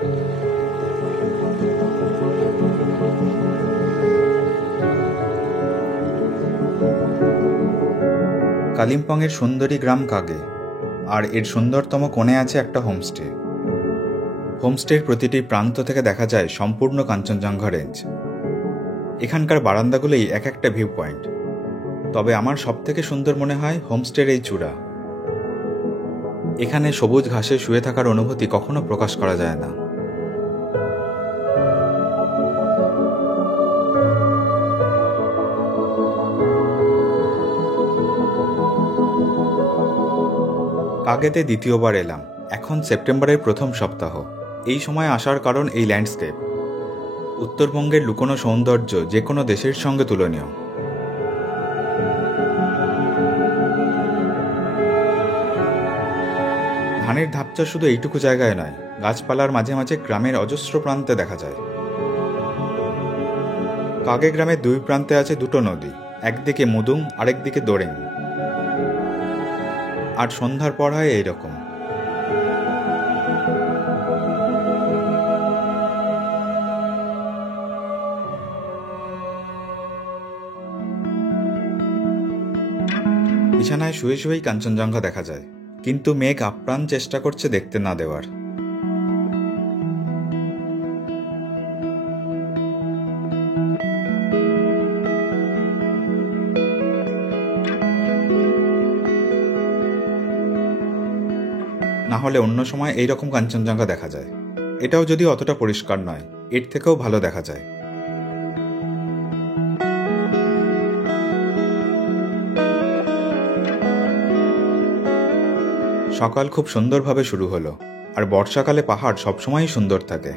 কালিম্পংয়ের সুন্দরী গ্রাম কাগে, আর এর সুন্দরতম কোণে আছে একটা হোমস্টে। হোমস্টের প্রতিটি প্রান্ত থেকে দেখা যায় সম্পূর্ণ কাঞ্চনজঙ্ঘা রেঞ্জ। এখানকার বারান্দাগুলোই এক একটা ভিউ পয়েন্ট। তবে আমার সবথেকে সুন্দর মনে হয় হোমস্টের এই চূড়া। এখানে সবুজ ঘাসে শুয়ে থাকার অনুভূতি কখনো প্রকাশ করা যায় না। কাগেতে দ্বিতীয়বার এলাম। এখন সেপ্টেম্বরের প্রথম সপ্তাহ। এই সময় আসার কারণ এই ল্যান্ডস্কেপ। উত্তরবঙ্গের লুকোনো সৌন্দর্য যে কোনো দেশের সঙ্গে তুলনীয়। ধানের ধাপচা শুধু এইটুকু জায়গায় নয়, গাছপালার মাঝে মাঝে গ্রামের অজস্র প্রান্তে দেখা যায়। কাগে গ্রামের দুই প্রান্তে আছে দুটো নদী, একদিকে মুদুং, আরেকদিকে দোরেং। আর সন্ধ্যার পর হয় এইরকম। বিছানায় শুয়ে শুয়েই কাঞ্চনজঙ্ঘা দেখা যায়, কিন্তু মেঘ আপ্রাণ চেষ্টা করছে দেখতে না দেওয়ার। না হলে অন্য সময় এইরকম কাঞ্চনজঙ্ঘা দেখা যায়। এটাও যদি অতটা পরিষ্কার নয়, এর থেকেও ভালো দেখা যায়। সকাল খুব সুন্দরভাবে শুরু হলো, আর বর্ষাকালে পাহাড় সবসময়ই সুন্দর থাকে।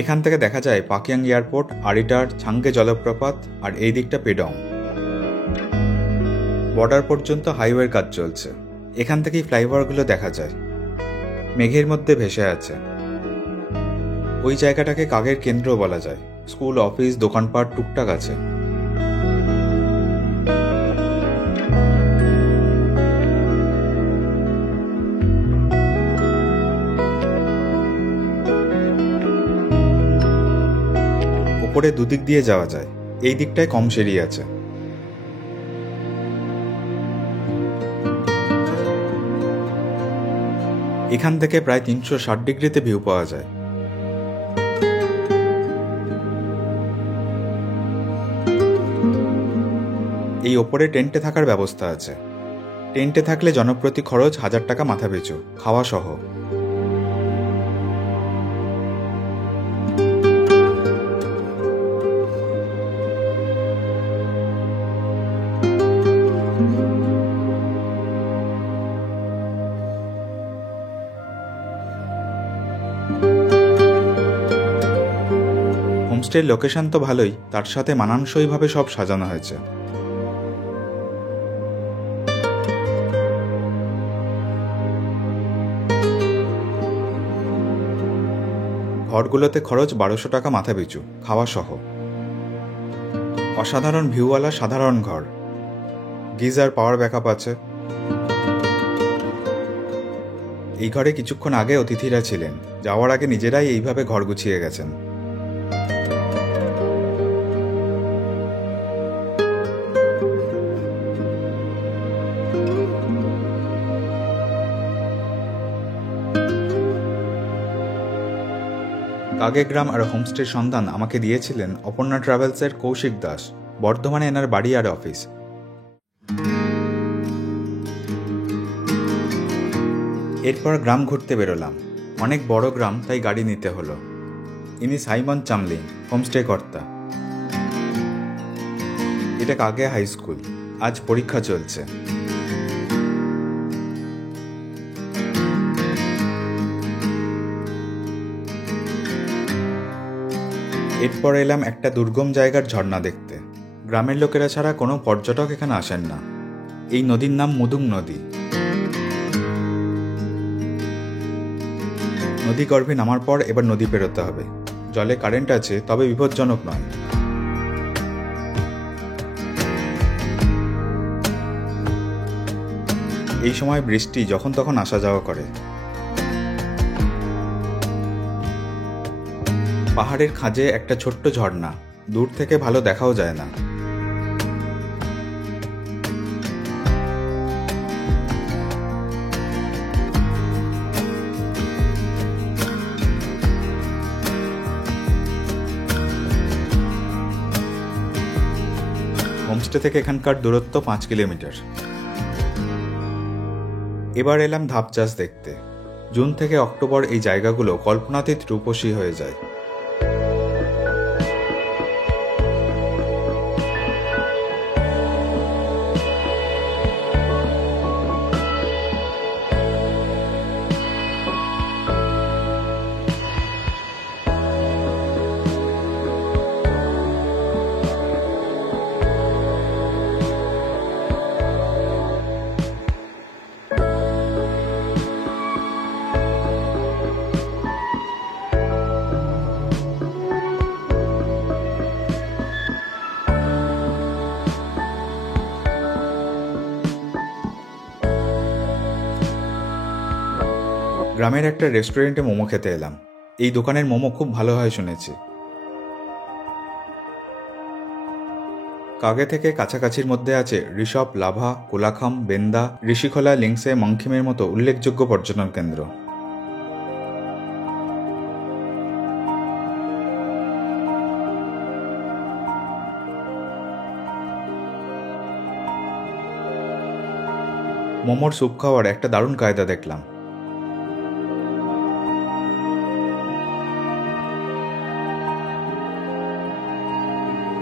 এখান থেকে দেখা যায় পাকিয়াং এয়ারপোর্ট, আরিটার, ছাংগে জলপ্রপাত, আর এই দিকটা পেডং। বর্ডার পর্যন্ত হাইওয়ের কাজ চলছে। এখান থেকেই ফ্লাইওভারগুলো দেখা যায়, মেঘের মধ্যে ভেসে আছে। ওই জায়গাটাকে কাগের কেন্দ্র বলা যায়। স্কুল, অফিস, দোকানপাট টুকটাক আছে। ওপরে দুদিক দিয়ে যাওয়া যায়, এই দিকটায় কম সিঁড়ি আছে। এখান থেকে প্রায় 360 ডিগ্রিতে ভিউ পাওয়া যায়। এই ওপরে টেন্টে থাকার ব্যবস্থা আছে। টেন্টে থাকলে জনপ্রতি খরচ 1000 টাকা মাথাপিছু, খাওয়া সহ। হোমস্টের লোকেশন তো ভালোই, তার সাথে মানানসইভাবে সব সাজানো হয়েছে। ঘরগুলোতে খরচ 1200 টাকা মাথাপিছু, খাওয়া সহ। অসাধারণ ভিউওয়ালা সাধারণ ঘর, গিজার, পাওয়ার ব্যাকআপ আছে। এই ঘরে কিছুক্ষণ আগে অতিথিরা ছিলেন, যাওয়ার আগে নিজেরাই এইভাবে ঘর গুছিয়ে গেছেন। কাগে গ্রাম আর হোমস্টের সন্ধান আমাকে দিয়েছিলেন অপর্ণা ট্রাভেলসের কৌশিক দাস। বর্ধমানে এনার বাড়ি আর অফিস। এরপর গ্রাম ঘুরতে বেরোলাম। অনেক বড় গ্রাম, তাই গাড়ি নিতে হলো। ইনি সাইমন চামলিং, হোমস্টে কর্তা। এটা কাগে হাই স্কুল। আজ পরীক্ষা চলছে। এরপর এলাম একটা দুর্গম জায়গার ঝর্ণা দেখতে। গ্রামের লোকেরা ছাড়া কোনো পর্যটক এখানে আসেন না। এই নদীর নাম মুদুং নদী। নদী গর্ভে নামার পর এবার নদী পেরোতে হবে। জলে কারেন্ট আছে, তবে বিপজ্জনক নয়। এই সময় বৃষ্টি যখন তখন আসা যাওয়া করে। পাহাড়ের খাঁজে একটা ছোট্ট ঝর্ণা, দূর থেকে ভালো দেখাও যায় না। হোমস্টে থেকে এখানকার দূরত্ব 5 কিলোমিটার। এবার এলাম ধাপ চাষ দেখতে। জুন থেকে অক্টোবর এই জায়গাগুলো কল্পনাতীত রূপসী হয়ে যায়। গ্রামের একটা রেস্টুরেন্টে মোমো খেতে এলাম। এই দোকানের মোমো খুব ভালো হয় শুনেছি। কাগে থেকে কাছাকাছির মধ্যে আছে ঋষভ, লাভা, কোলাখাম, বেন্দা, ঋষিখোলা, লিংসে, মংখিমের মতো উল্লেখযোগ্য পর্যটন কেন্দ্র। মোমোর স্যুপ খাওয়ার একটা দারুণ কায়দা দেখলাম।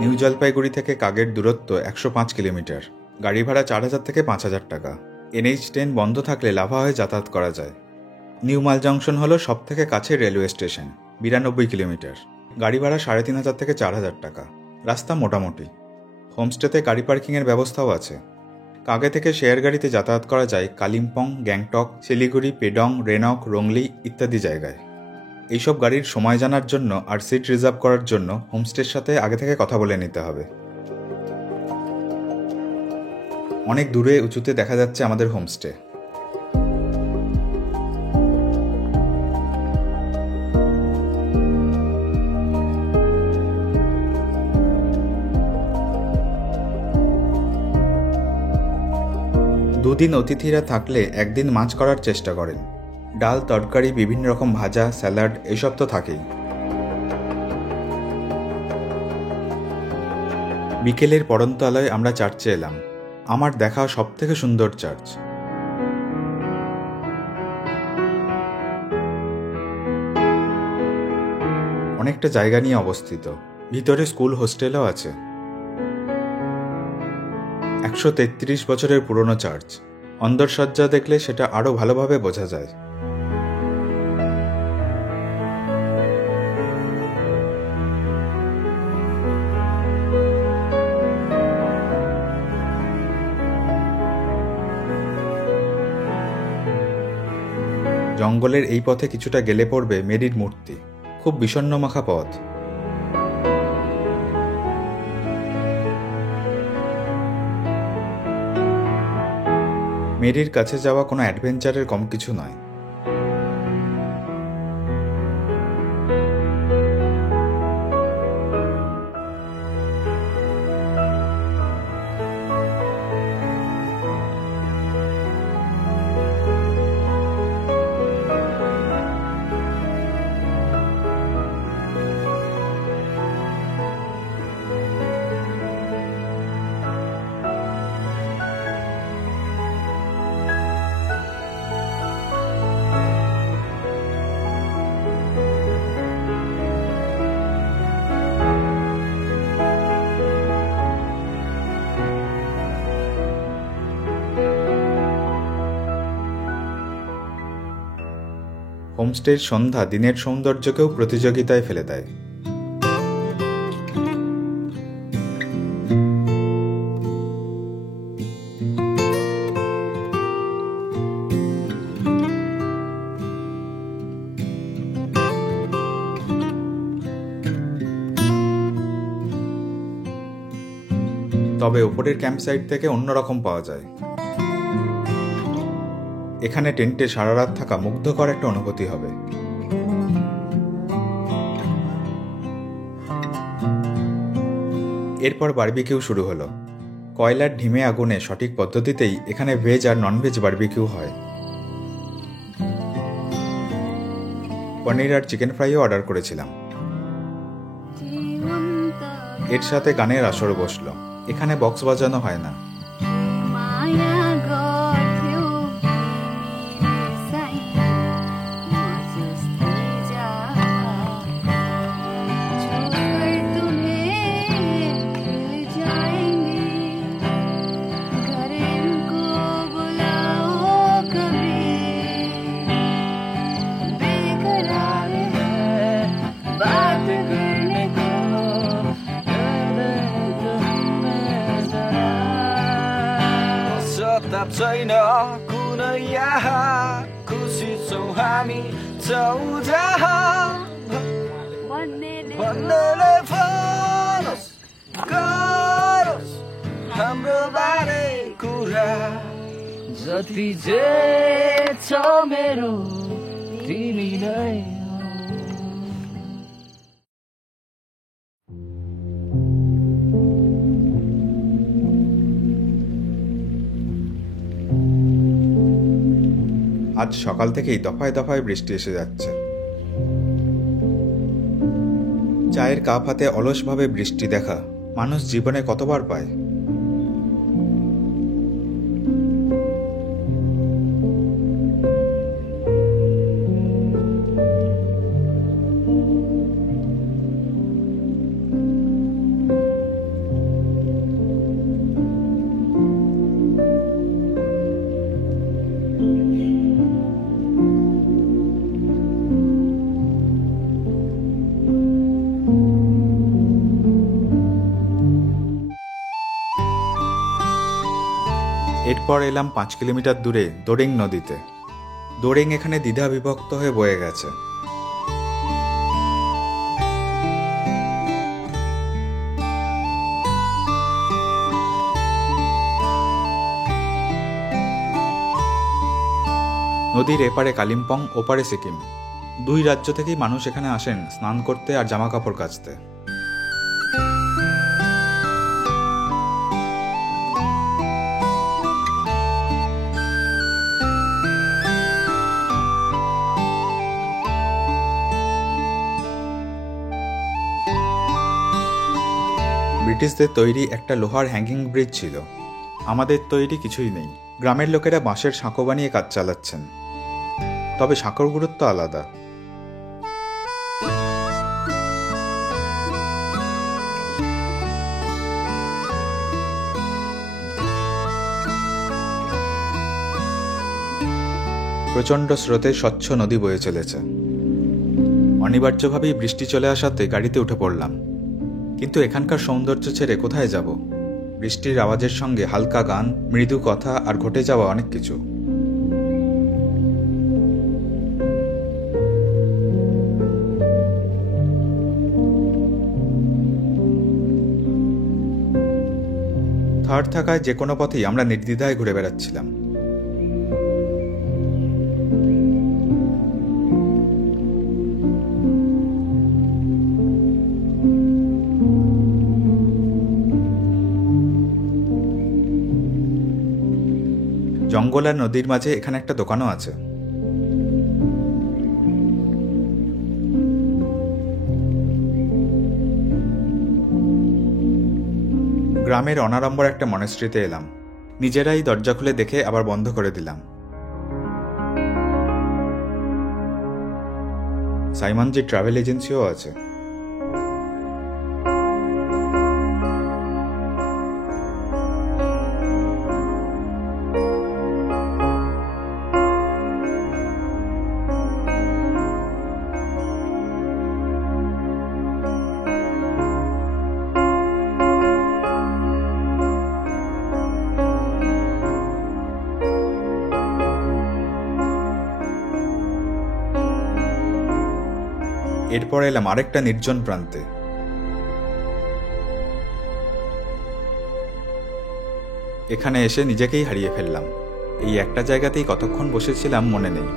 নিউ জলপাইগুড়ি থেকে কাগের দূরত্ব 105 কিলোমিটার। গাড়ি ভাড়া 4000 থেকে 5000 টাকা। NH10 বন্ধ থাকলে লাভা হয়ে যাতায়াত করা যায়। নিউ মাল জংশন হলো সব থেকে কাছের রেলওয়ে স্টেশন, 92 কিলোমিটার। গাড়ি ভাড়া 3500 থেকে 4000 টাকা। রাস্তা মোটামুটি। হোমস্টেতে গাড়ি পার্কিংয়ের ব্যবস্থাও আছে। কাগে থেকে শেয়ার গাড়িতে যাতায়াত করা যায় কালিম্পং, গ্যাংটক, শিলিগুড়ি, পেডং, রেনক, রংলি ইত্যাদি জায়গায়। এইসব গাড়ির সময় জানার জন্য আর সিট রিজার্ভ করার জন্য হোমস্টের সাথে আগে থেকে কথা বলে নিতে হবে। অনেক দূরে উঁচুতে দেখা যাচ্ছে আমাদের হোমস্টে। দুদিন অতিথিরা থাকলে একদিন মাছ করার চেষ্টা করেন। ডাল, তরকারি, বিভিন্ন রকম ভাজা, স্যালাড এসব তো থাকেই। বিকেলের পড়ন্ত আলোয় আমরা চার্চে এলাম। আমার দেখা সব থেকে সুন্দর চার্চ। অনেকটা জায়গা নিয়ে অবস্থিত। ভিতরে স্কুল হোস্টেলও আছে। 133 বছরের পুরনো চার্চ। অন্দরসজ্জা দেখলে সেটা আরো ভালোভাবে বোঝা যায়। জঙ্গলের এই পথে কিছুটা গেলে পড়বে মেরির মূর্তি। খুব বিষণ্ণমাখা পথ। মেরির কাছে যাওয়া কোনো অ্যাডভেঞ্চারের কম কিছু নয়। হোমস্টের সন্ধ্যা দিনের সৌন্দর্যকেও প্রতিযোগিতায় ফেলে দেয়। তবে উপরের ক্যাম্পসাইট থেকে অন্যরকম পাওয়া যায়। এখানে টেন্টে সারা রাত থাকা মুগ্ধকর একটা অনুভূতি হবে। এরপর বারবিকিউ শুরু হলো। কয়লার ঢিমে আগুনে সঠিক পদ্ধতিতেই এখানে ভেজ আর ননভেজ বারবিকিউ হয়। পনির আর চিকেন ফ্রাইও অর্ডার করেছিলাম। এর সাথে গানের আসর বসলো। এখানে বক্স বাজানো হয় না। छैन कुनै यहाँ खुसी छौ हामी छौ जहाँ भन्नेले भनोस् गरोस् हाम्रो बारे कुरा जति जे छ मेरो तिमी नै আজ সকাল থেকেই দফায় দফায় বৃষ্টি এসে যাচ্ছে। চায়ের কাপ হাতে অলসভাবে বৃষ্টি দেখা মানুষ জীবনে কতবার পায়। এরপর এলাম 5 কিলোমিটার দূরে দোরেং নদীতে। দোরেং এখানে দ্বিধা বিভক্ত হয়ে বয়ে গেছে। নদীর এপারে কালিম্পং, ওপারে সিকিম। দুই রাজ্য থেকেই মানুষ এখানে আসেন স্নান করতে আর জামা কাপড় কাচতে। ব্রিটিশদের তৈরি একটা লোহার হ্যাঙ্গিং ব্রিজ ছিল। আমাদের তৈরি কিছুই নেই। গ্রামের লোকেরা বাঁশের সাঁকো বানিয়ে কাজ চালাচ্ছেন। তবে সাঁকোর গুরুত্ব আলাদা। প্রচণ্ড স্রোতে স্বচ্ছ নদী বয়ে চলেছে। অনিবার্যভাবেই বৃষ্টি চলে আসাতে গাড়িতে উঠে পড়লাম। কিন্তু এখানকার সৌন্দর্য ছেড়ে কোথায় যাব? বৃষ্টির আওয়াজের সঙ্গে হালকা গান, মৃদু কথা আর ঘটে যাওয়া অনেক কিছু। থার্ড থাকায় যে কোনো পথেই আমরা নির্দ্বিধায় ঘুরে বেড়াচ্ছিলাম। জঙ্গল আর নদীর মাঝে এখানে একটা দোকানও আছে। গ্রামের অনাড়ম্বর একটা মনেস্ট্রিতে এলাম। নিজেরাই দরজা খুলে দেখে আবার বন্ধ করে দিলাম। সাইমনজি ট্রাভেল এজেন্সিও আছে। এরপর এলাম আরেকটা নির্জন প্রান্তে। এখানে এসে নিজেকেই হারিয়ে ফেললাম। এই একটা জায়গাতেই কতক্ষণ বসেছিলাম মনে নেই।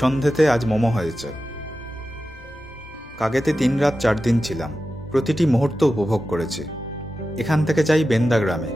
সন্ধেতে আজ মোমো হয়েছে। কাগেতে 3 রাত 4 দিন ছিলাম, প্রতিটি মুহূর্ত উপভোগ করেছি। এখান থেকে যাই বেন্দা গ্রামে।